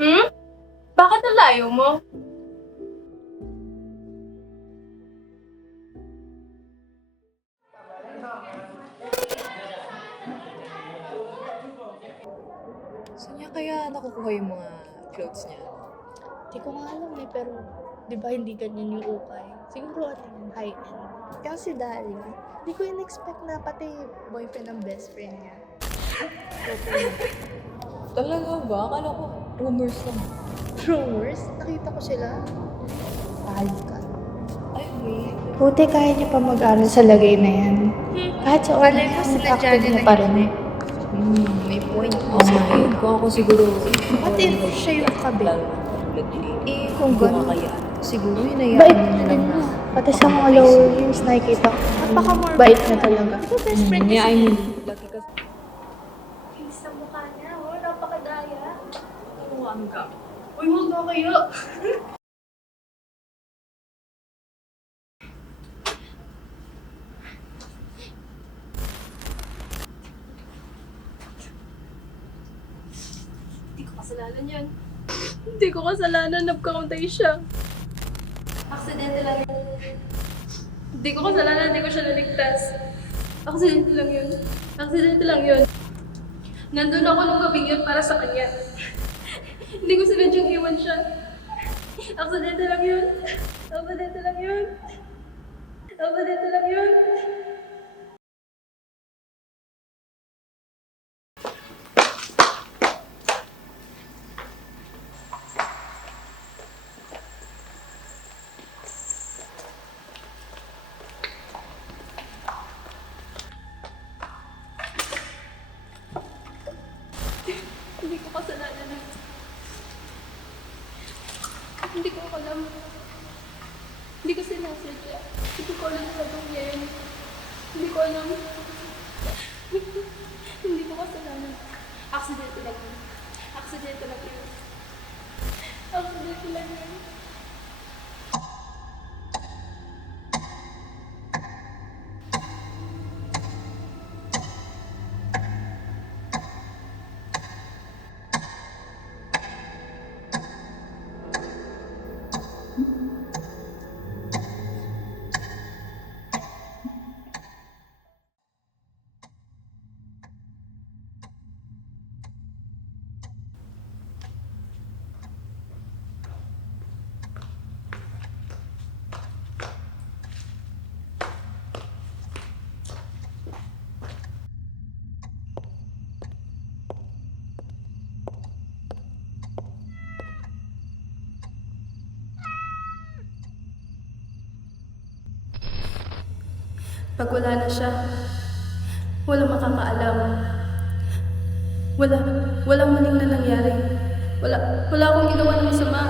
Hmm? Bakit ang layo mo? Saan niya kaya nakukuha yung mga clothes niya? Di ko nga alam eh, pero di ba hindi ganyan yung ukay? Siguro at yung high-end. Kaya si Daria, di ko in-expect na pati boyfriend ng best friend niya. Talaga ba? Akala ko rumors lang. Rumors? Nakita ko sila. Tahal ka. Ay, wait. Buti kaya niya pa mag-aral sa lagay na yan. Kahit sa Malay online, mo, ang sinadya active niya niya na pa yun rin. May point. Oo nga yun. Kung ako siguro... What if siya yung kabi? Eh, Kung gano'n. kaya. Siguro yun Bait na na lang din na. mo. Pati sa mga lower years, nakikita ko. Napaka-morbid Bait na talaga. Ito best friend Yeah, I kasi. mean, lagi ka... Kinis sa mukha niya, oh. Napakadaya. Tuwang ka. Uy, huwag na kayo. Hindi ko kasalanan yan. Hindi ko kasalanan, nagkakauntay siya. Aksidente lang yun. Hindi ko kasalanan, hindi ko siya naligtas. Aksidente lang yun. Aksidente lang yun. Nandun ako nung gabing yun para sa kanya. Hindi ko sinadyang iwan siya. Aksidente lang yun. Aksidente lang yun. Aksidente lang yun. Hindi ko kasalanan na. Hindi ko alam. Hindi ko sinasadya. Hindi ko alam sa nangyayari. Hindi ko alam. Hindi ko kasalanan. Aksidente lang yun. Aksidente lang yun. Aksidente lang yun. Pag wala na siya, walang makakaalam. Walang maling na nangyari. Wala akong ginawa ng masama.